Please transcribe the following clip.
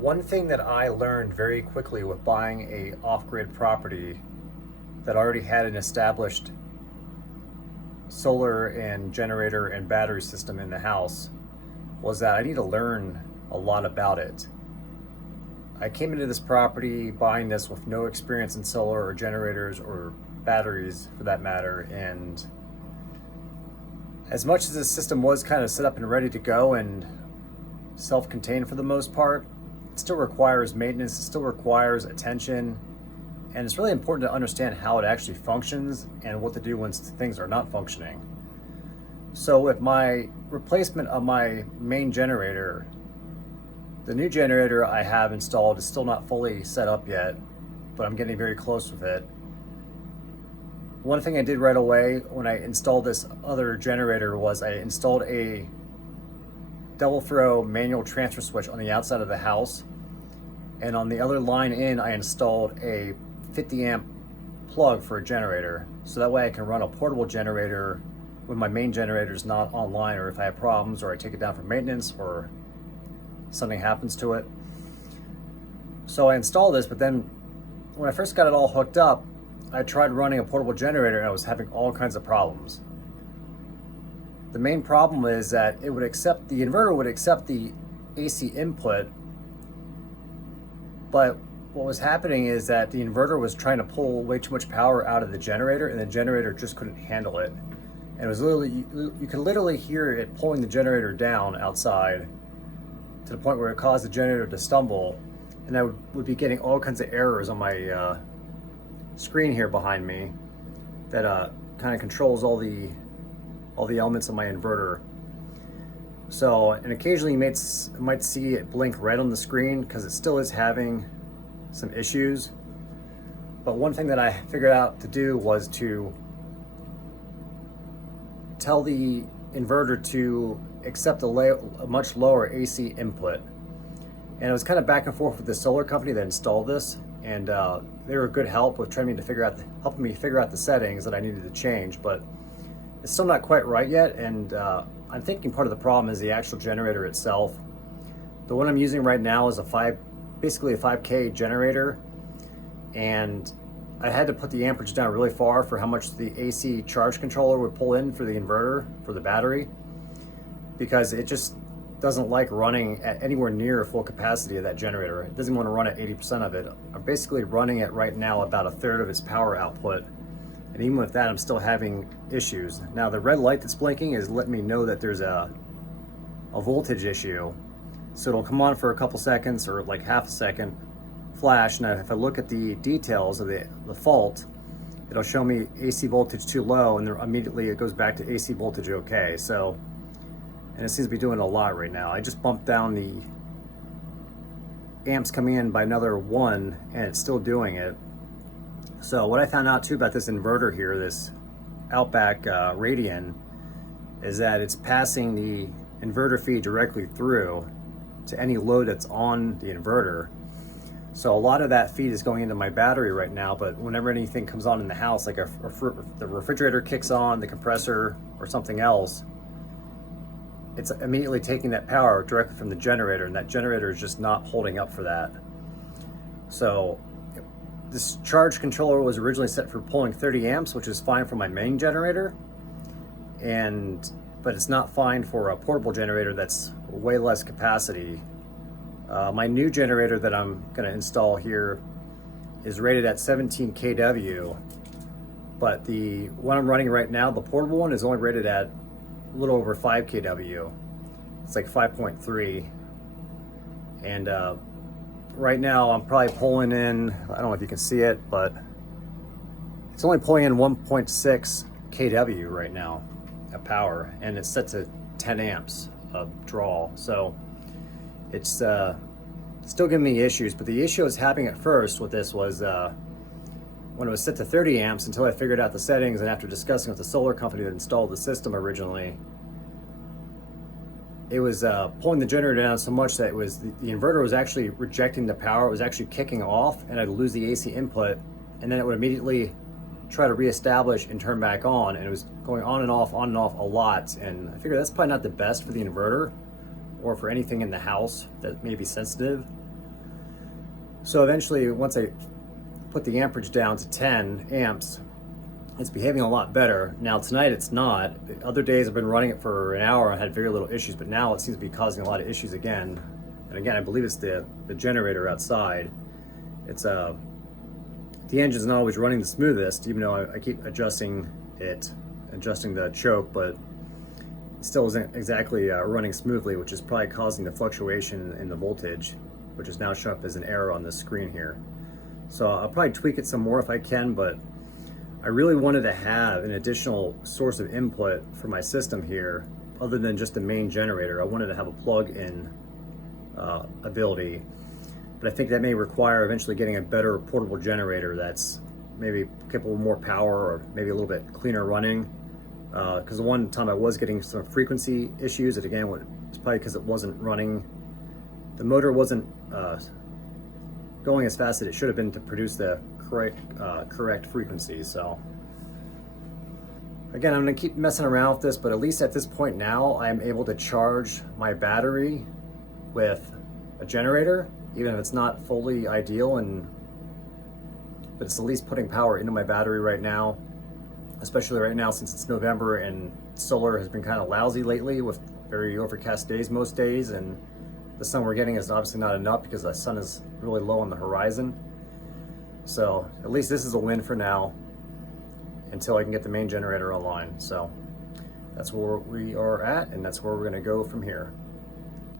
One thing that I learned very quickly with buying a off-grid property that already had an established solar and generator and battery system in the house was that I need to learn a lot about it. I came into this property buying this with no experience in solar or generators or batteries for that matter, and as much as this system was kind of set up and ready to go and self-contained for the most part, it still requires maintenance, it still requires attention, and it's really important to understand how it actually functions and what to do when things are not functioning. So with my replacement of my main generator, the new generator I have installed is still not fully set up yet, but I'm getting very close with it. One thing I did right away when I installed this other generator was I installed a double throw manual transfer switch on the outside of the house, and on the other line in I installed a 50 amp plug for a generator, so that way I can run a portable generator when my main generator is not online, or if I have problems or I take it down for maintenance or something happens to it. So I installed this, but then when I first got it all hooked up, I tried running a portable generator and I was having all kinds of problems. The main problem is that the inverter would accept the AC input, but what was happening is that the inverter was trying to pull way too much power out of the generator, and the generator just couldn't handle it. And it was literally, you could literally hear it pulling the generator down outside to the point where it caused the generator to stumble, and I would be getting all kinds of errors on my screen here behind me that kind of controls all the elements of my inverter. So, and occasionally you might see it blink red on the screen because it still is having some issues. But one thing that I figured out to do was to tell the inverter to accept a much lower AC input. And it was kind of back and forth with the solar company that installed this, and they were a good help with helping me figure out the settings that I needed to change, but it's still not quite right yet, and I'm thinking part of the problem is the actual generator itself. The one I'm using right now is basically a 5K generator, and I had to put the amperage down really far for how much the AC charge controller would pull in for the inverter, for the battery, because it just doesn't like running at anywhere near full capacity of that generator. It doesn't want to run at 80% of it. I'm basically running it right now about a third of its power output, and even with that I'm still having issues. Now the red light that's blinking is letting me know that there's a voltage issue, so it'll come on for a couple seconds or like half a second, flash. Now if I look at the details of the fault, it'll show me AC voltage too low, and then immediately it goes back to AC voltage okay. So, and it seems to be doing a lot right now. I just bumped down the amps coming in by another 1, and it's still doing it. So what I found out too about this inverter here, this Outback Radian, is that it's passing the inverter feed directly through to any load that's on the inverter. So a lot of that feed is going into my battery right now, but whenever anything comes on in the house, like the refrigerator kicks on, the compressor, or something else, it's immediately taking that power directly from the generator, and that generator is just not holding up for that. So this charge controller was originally set for pulling 30 amps, which is fine for my main generator, but it's not fine for a portable generator that's way less capacity. My new generator that I'm going to install here is rated at 17 kW, but the one I'm running right now, the portable one, is only rated at a little over 5 kW. It's like 5.3, and right now I'm probably pulling in, I don't know if you can see it, but it's only pulling in 1.6 kW right now of power, and it's set to 10 amps of draw. So it's still giving me issues, but the issue I was having at first with this was when it was set to 30 amps, until I figured out the settings, and after discussing with the solar company that installed the system originally, it was pulling the generator down so much that the inverter was actually rejecting the power. It was actually kicking off, and I'd lose the AC input, and then it would immediately try to reestablish and turn back on, and it was going on and off a lot. And I figured that's probably not the best for the inverter or for anything in the house that may be sensitive. So eventually, once I put the amperage down to 10 amps, it's behaving a lot better. Now tonight it's not. The other days I've been running it for an hour and had very little issues, but now it seems to be causing a lot of issues again. And again, I believe it's the generator outside. It's the engine's not always running the smoothest, even though I keep adjusting the choke, but it still isn't exactly running smoothly, which is probably causing the fluctuation in the voltage, which is now showing up as an error on the screen here. So I'll probably tweak it some more if I can, but I really wanted to have an additional source of input for my system here, other than just the main generator. I wanted to have a plug-in ability, but I think that may require eventually getting a better portable generator that's maybe capable of more power or maybe a little bit cleaner running. Because the one time I was getting some frequency issues, and again, it's probably because it wasn't running, the motor wasn't going as fast as it should have been to produce the correct frequencies. So again, I'm going to keep messing around with this, but at least at this point now I'm able to charge my battery with a generator, even if it's not fully ideal, but it's at least putting power into my battery right now, especially right now since it's November and solar has been kind of lousy lately with very overcast days most days, and the sun we're getting is obviously not enough because the sun is really low on the horizon. So at least this is a win for now until I can get the main generator online. So that's where we are at, and that's where we're going to go from here.